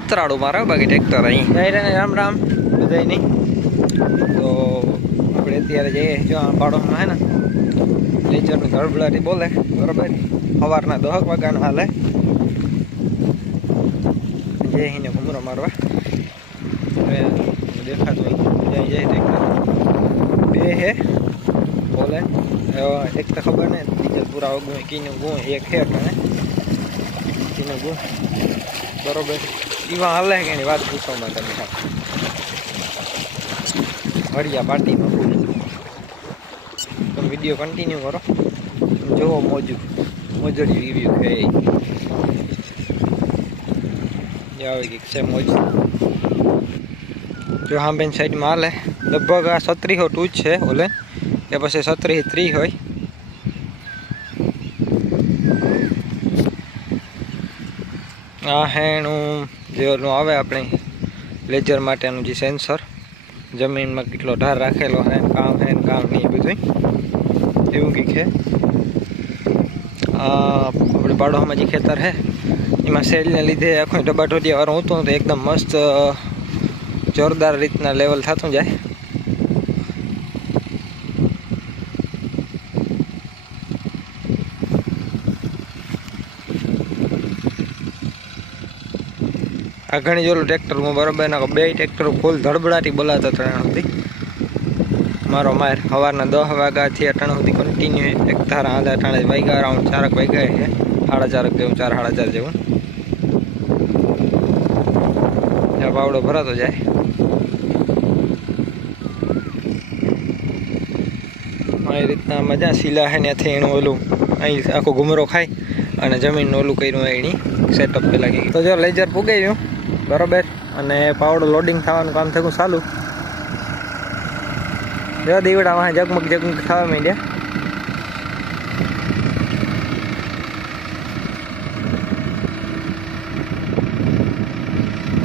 ઉતરાડું મારા બાકી ટ્રેક્ટર અહીં રામ રામ બધાય નહીં તો આપણે અત્યારે જઈએ જો આ પાડોમાં હે ને લેજરની ધડબડાટી બોલે બરાબર સવારના 10 વાગ્યાના હાલે જય હિને ઘૂમરો મારવા દેખાતું હોય જય ટ્રેક્ટર બે હે બોલે એક તો ખબર ને ડીઝલ પૂરા ગું કીનું ગું એક હે કણે કીનું ગું બરોબર એવા હાલે કે એની વાત પૂછવામાં તમે હરિયા પાર્ટીમાં ફૂલ તમે વિડીયો કન્ટિન્યુ કરો જોવો મોજડી રિવ્યુ કે આવે કે છે મોજ જો હા બેન સાઈડમાં હાલે લગભગ આ 3702 જ છે ઓલે એ પછી 3730 હોય આ હેનું જે ઓલું આવે આપણે લેજર માટેનું જે સેન્સર જમીનમાં કેટલો ઢાર રાખેલો હે કામ નહીં બધું એવું કંઈક છે આપણે બાળોમાં જે ખેતર છે એમાં સેલને લીધે આખું ડબ્બાઢોડિયાવાળું હતું તો એકદમ મસ્ત જોરદાર રીતના લેવલ થતું જાય આ ઘણી જોલું ટ્રેક્ટરમાં બરાબર ના બે ટ્રેક્ટર ફૂલ ધડબડાટી બોલાતા ત્રણ સુધી મારો માર સવારના 10 વાગ્યાથી અટાણા સુધી કન્ટિન્યુ એક ધારા આધા અટાણે વાગ્યા અરાઉન્ડ 4 વાગ્યા છે 4:30 જેવું 4:30 જેવું ત્યાં પાવડો ભરાતો જાય આ રીતના મજા શીલા છે ત્યાંથી એનું ઓલું અહીં આખો ઘુમરો ખાય અને જમીનનું ઓલું કર્યું એની સેટઅપ પેલા તો જો લેજર પૂગાવ્યું બરાબર અને પાવડો લોડિંગ થવાનું કામ થયું ચાલુ જો દીવડા વાહ જગમગ થવા માંડ્યા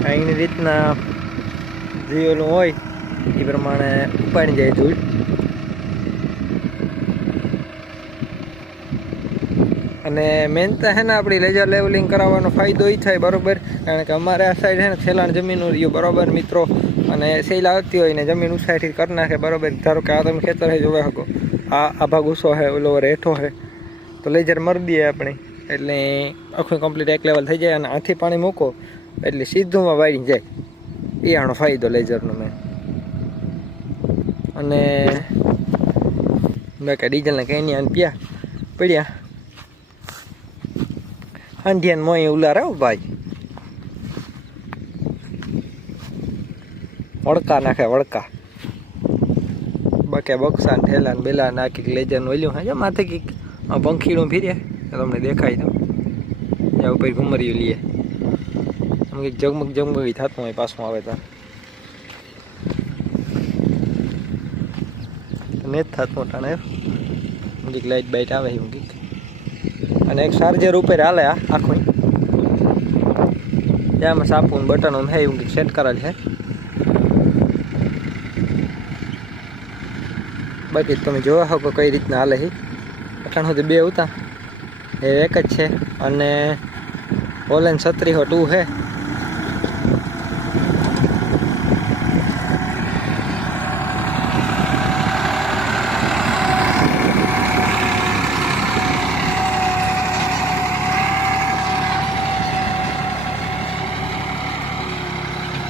અહીંની રીતના જે ઓલું હોય એ પ્રમાણે ઉપાડી જાય ધૂળ અને મેન તો હે ને આપણી લેજર લેવલિંગ કરાવવાનો ફાયદો એ થાય બરાબર કારણ કે અમારે આ સાઈડ છે ને છેલ્લાણ જમીન રહ્યું બરાબર મિત્રો અને સેલ આવતી હોય ને જમીન ઉછાઈથી કરી નાખે બરાબર ધારો કે આ તમે ખેતર છે જોવા શકો આ ભાગ ઉસો છે ઓલો રેઠો છે તો લેજર મરી દઈએ આપણે એટલે આખું કમ્પ્લીટ એક લેવલ થઈ જાય અને આથી પાણી મૂકો એટલે સીધુંમાં વાળી જાય એ આનો ફાયદો લેજરનો મેં અને બાકી ડીઝલને કંઈ નહીં પ્યા પડ્યા હાંડિયાને મોય ઉલાર આવો ભાઈ વળકા નાખે વળકા બાકી બક્સા ઠેલા બેલા નાખી લેજરનું ઓલ્યું હા માથે કંઈક પંખીડું ફીર્યા તમને દેખાય તો ત્યાં ઉપર ઘુમરિયું લઈએ આમ કંઈક જગમગ થતું હોય પાછું આવે તો ને જ થતું ટાણે કંઈક લાઇટ બાઇટ આવે એવું કંઈક અને એક ચાર્જર ઉપર હાલે આખું ત્યાંમાં સાપું બટનો હે એવું કંઈક સેટ કરેલ છે બાકી તમે જોવા શકો કઈ રીતના હાલે છે અઠાણ સુધી બે ઉતા એ એક જ છે અને ઓલેન 3702 છે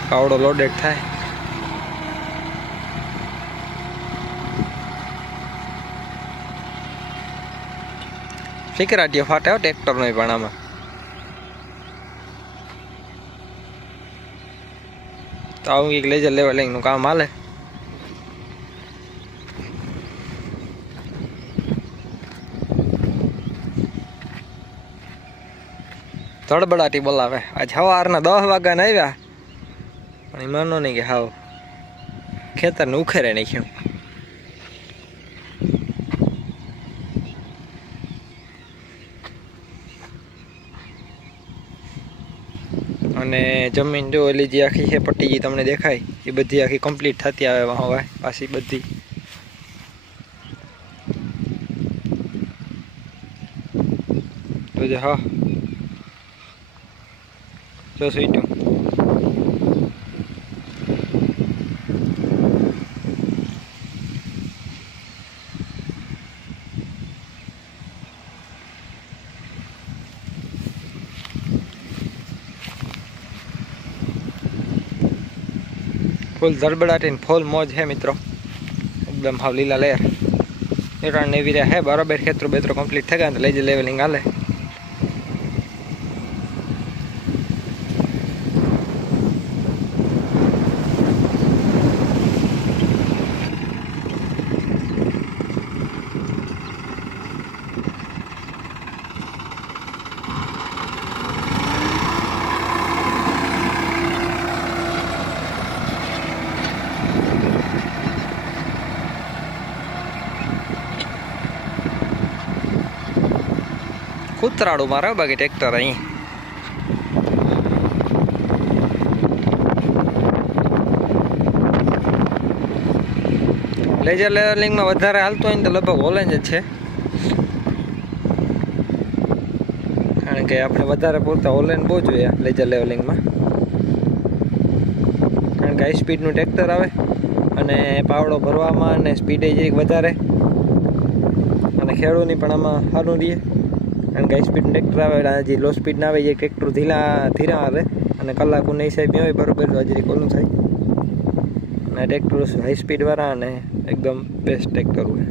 પાવડો લોડેડ થાય સિકરાટીઓ ફાટે ટ્રેક્ટરનો પણ આમાં તો આવું કંઈક લેજર લેવલિંગનું કામ હાલે ધડબડાટી બોલાવે આજ સવારના 10 વાગ્યાને આવ્યા પણ એ માનો નહીં કે હાવ ખેતરને ઉખેરે નાખ્યું અને જમીન જો ઓલી જે આખી છે પટ્ટી જે તમને દેખાય એ બધી આખી કમ્પ્લીટ થતી આવે હવે પાછી બધી તો હા જો સ્વીટું ફૂલ ધડબડાટીને ફૂલ મોજ હે મિત્રો, એકદમ હાવ લીલા લેર એટા ને એવી હે બરાબર. ખેતરો બેતરો કમ્પ્લીટ થઈ ગયા તો લેજર લેવલિંગ હાલે. કૂતરાડું મારે બાકી ટ્રેક્ટર અહીં લેજર લેવલિંગમાં વધારે હાલતો હોય ને તો લગભગ ઓલેન્જ જ છે, કારણ કે આપણે વધારે પૂરતા ઓલેન્જ બહુ જોઈએ લેજર લેવલિંગમાં, કારણ કે હાઈ સ્પીડનું ટ્રેક્ટર આવે અને પાવડો ભરવામાં અને સ્પીડે જરીક વધારે અને ખેડૂતની પણ આમાં સારું રહીએ, કારણ કે હાઈ સ્પીડ ટ્રેક્ટર આવે જે લો સ્પીડ ના આવે એ ટ્રેક્ટર ધીરા આવે અને કલાકોના હિસાબે હોય બરાબર તો હજી ઓલું થાય. અને ટ્રેક્ટર હાઈ સ્પીડ વાળા અને એકદમ બેસ્ટ ટ્રેક્ટર હોય.